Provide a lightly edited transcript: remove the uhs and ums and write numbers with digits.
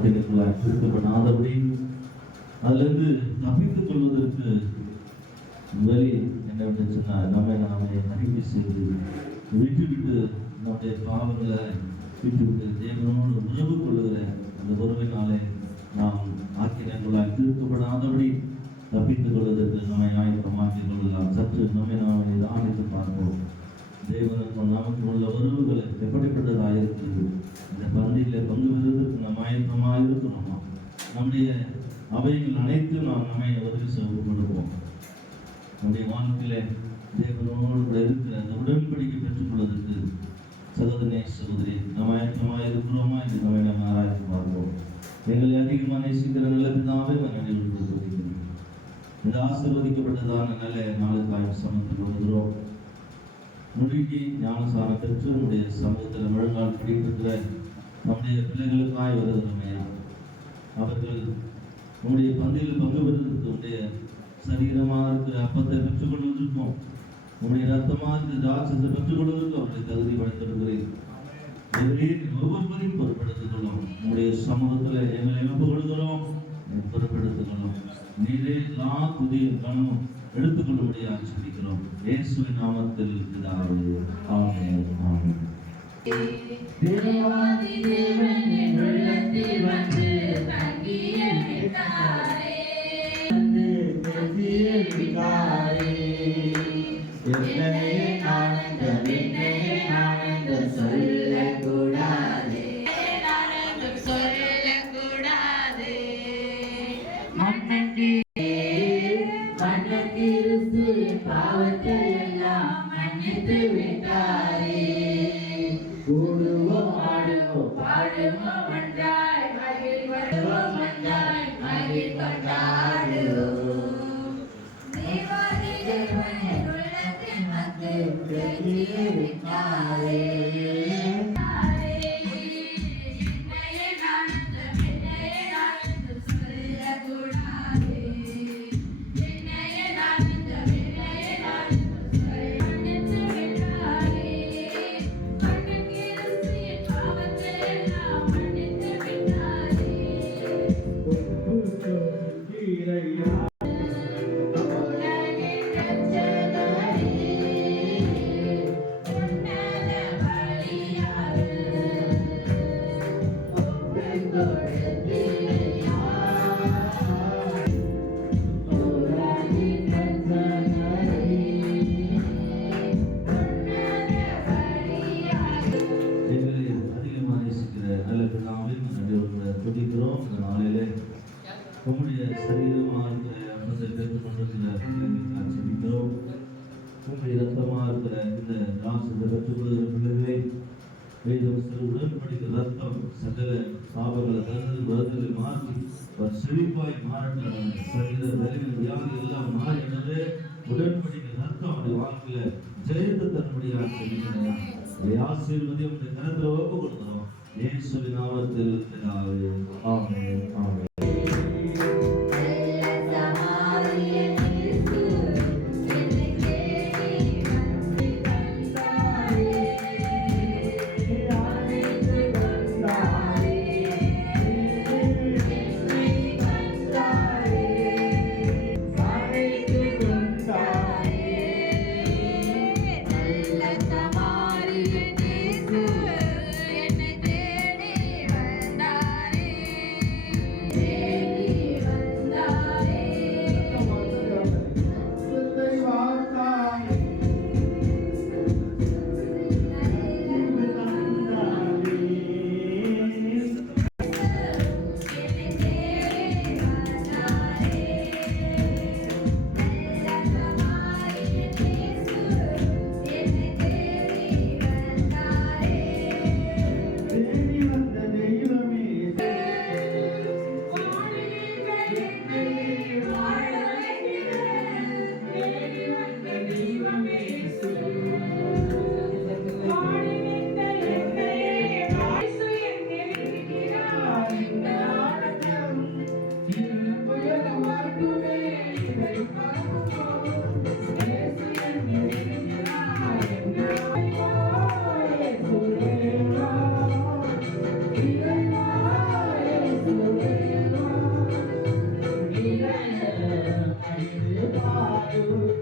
ஆக்கினைக்குள்ளாய் தீர்க்கப்படாதபடி அதிலிருந்து தப்பித்துக் கொள்வதற்கு வழி என்னவென்று சொன்னால் நாமே அறிக்கை செய்து விட்டுவிட்டு நம்முடைய பாவங்களை விட்டுவிட்டு தேவனோடு உறவு கொள்ளுகிற அந்த உறவினாலே நாம் ஆக்கினைக்குள்ளாய் தீர்க்கப்படாதபடி தப்பித்துக் கொள்வதற்கு நம்மை ஆயத்தமாக்கிக் கொள்ளலாம். சற்று நம்மை ஆணைத்து பார்ப்போம். தேவனுக்கும் நமக்கு உள்ள உறவுகளை எப்படிப்பட்டதாக இருக்கிறது? இந்த பந்தியில் பங்கு பெறுவதற்கு நாம் ஆயத்தமாக இருக்கிறோமா? நம்முடைய அவைகள் அனைத்தும் நாம் நம்மை உதவி செய்து கொடுப்போம். நம்முடைய வாழ்க்கையில தேவனோடு கூட இருக்கிற அந்த உடன்படிக்கை பெற்றுக் கொள்வதற்கு சகோதரனே சகோதரி நாம் ஆயத்தமாக இருக்கிறோமா என்று நம்ம ஆராய்ச்சி பார்ப்போம். எங்களை அதிகமாக நேசிக்கிற நல்ல பிதாவே நன்றி. இந்த ஆசீர்வதிக்கப்பட்டதான நல்ல நாளுக்காக சமத்தில் வருகிறோம். முழுகி ஞானசாரம் பெற்று நம்முடைய சமூகத்தில் முழங்கால் படித்திருக்கிற நம்முடைய பிள்ளைகளுக்காய் வருகிறோமையா, அவர்கள் நம்முடைய பந்தியில் பங்கு பெறுவதற்கு நம்முடைய சரீரமாக இருக்கிற அப்பத்தை பெற்றுக் கொள்வதற்கும் நம்முடைய ரத்தமாக இருக்கிற ராட்சத்தை பெற்றுக் கொள்வதற்கும் அவர்களை தகுதி படைத்திருக்கிறேன். ஒவ்வொருவரையும் பொறுப்படுத்திக் கொள்ளும். நம்முடைய சமூகத்தில் எங்களை ஒப்புக்கொடுக்கிறோம், பொறுப்படுத்திக் நீரே எல்லா புதிய கனமும் எடுத்துக்கொள்ளும்படியாக ஆசீர்வதிக்கிறோம். இயேசுவின் நாமத்தில் பிதாவே, ஆமென். ஆமென். தேவாதி தேவன் என் உள்ளத்தில் வந்து தங்கிய விட்டாரே, வந்து தங்கிய விட்டாரே. என்னையே ஆனந்தம், என்னையே ஆனந்தம் சொல்லக்கூடாதே, ஆனந்தம் சொல்லக்கூடாதே. மன்னன் கிறிஸ்து பாவத்தை எல்லாம் மன்னித்து விட்டாரே. கூடுவோம், ஆடுவோம், பாடுவோம் ஒன்றாய், மகிழ்வோம் ஒன்றாய், மகிழ் கொண்டாடுவோம். தேவாதி தேவன் என் உள்ளத்தில் வந்து தங்கிய விட்டாரே. துதிக்கிறோம். இந்த நாளிலே உங்களுடைய சரீரமாக இருக்கிற அப்பத்தை பெற்றுக் கொண்டிருக்கிற செபிக்கிறோம். உங்களுடைய ரத்தமாக இருக்கிற இந்த ராசத்தை பெற்றுக் கொள்கிற பிள்ளைகளை உடன்படிக்கிற ரத்தம் சகல பாவங்களை தனது வருதலை மாற்றி ஒரு செழிப்பாய் மாறட்டும். சரீர வலிமை வியாதி எல்லாம் மாறினவே உடன்படிக்கிற ரத்தம் அப்படி வாழ்க்கையில ஜெயத்தை தன்னுடைய செபிக்கிறேன். ஆசீர்வதி உங்களுடைய கரத்தில் ஒப்பு கொடுக்கிறோம். இயேசுவின் நாமத்தில் பிதாவே, ஆமென். ஆமென். Yeah. மகிழ்ந்து பாடு வேண்டும்